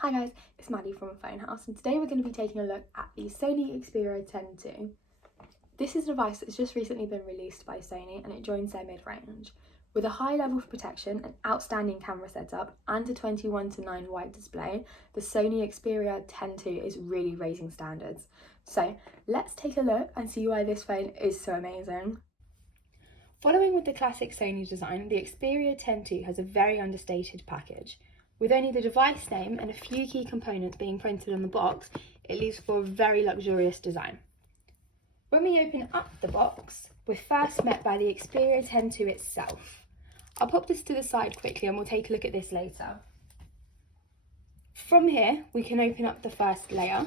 Hi guys, it's Maddie from Fonehouse, and today we're going to be taking a look at the Sony Xperia 10 II. This is a device that's just recently been released by Sony and it joins their mid-range. With a high level of protection, an outstanding camera setup and a 21:9 wide display, the Sony Xperia 10 II is really raising standards. So let's take a look and see why this phone is so amazing. Following with the classic Sony design, the Xperia 10 II has a very understated package. With only the device name and a few key components being printed on the box, it leaves for a very luxurious design. When we open up the box, we're first met by the Xperia 10 II itself. I'll pop this to the side quickly and we'll take a look at this later. From here, we can open up the first layer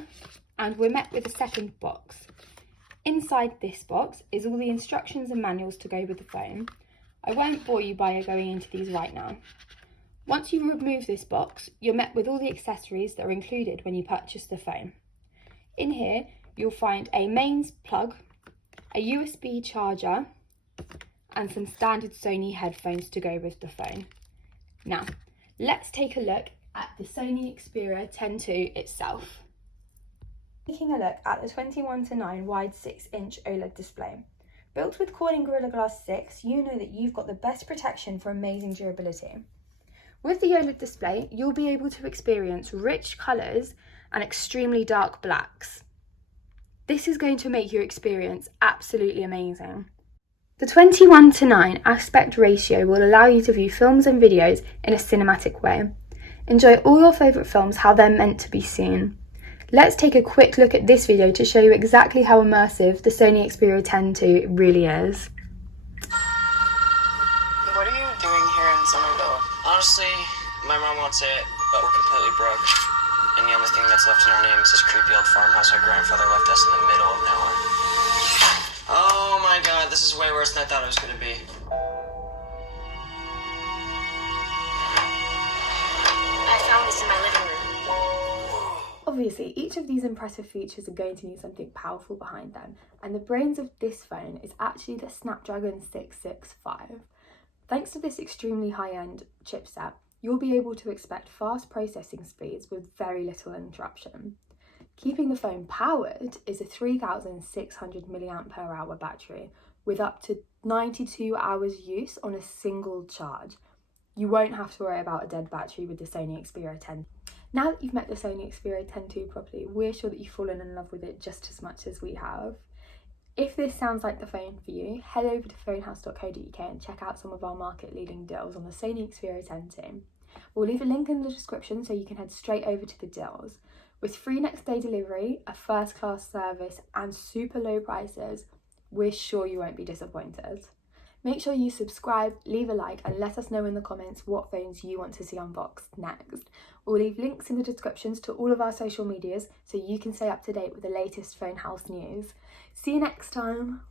and we're met with a second box. Inside this box is all the instructions and manuals to go with the phone. I won't bore you by going into these right now. Once you remove this box, you're met with all the accessories that are included when you purchase the phone. In here, you'll find a mains plug, a USB charger, and some standard Sony headphones to go with the phone. Now, let's take a look at the Sony Xperia 10 II itself. Taking a look at the 21:9 wide 6-inch OLED display. Built with Corning Gorilla Glass 6, you know that you've got the best protection for amazing durability. With the OLED display, you'll be able to experience rich colours and extremely dark blacks. This is going to make your experience absolutely amazing. The 21:9 aspect ratio will allow you to view films and videos in a cinematic way. Enjoy all your favourite films how they're meant to be seen. Let's take a quick look at this video to show you exactly how immersive the Sony Xperia 10 II really is. What are you doing here in Somerville? Honestly, my mom wants it, but we're completely broke. And the only thing that's left in our name is this creepy old farmhouse our grandfather left us in the middle of nowhere. Oh my god, this is way worse than I thought it was going to be. I found this in my living room. Obviously, each of these impressive features are going to need something powerful behind them, and the brains of this phone is actually the Snapdragon 665. Thanks to this extremely high-end chipset, you'll be able to expect fast processing speeds with very little interruption. Keeping the phone powered is a 3,600 mAh battery with up to 92 hours use on a single charge. You won't have to worry about a dead battery with the Sony Xperia 10. Now that you've met the Sony Xperia 10 II properly, we're sure that you've fallen in love with it just as much as we have. If this sounds like the phone for you, head over to fonehouse.co.uk and check out some of our market-leading deals on the Sony Xperia 10 II. We'll leave a link in the description so you can head straight over to the deals. With free next day delivery, a first-class service and super low prices, we're sure you won't be disappointed. Make sure you subscribe, leave a like and let us know in the comments what phones you want to see unboxed next. We'll leave links in the descriptions to all of our social medias so you can stay up to date with the latest Fonehouse news. See you next time!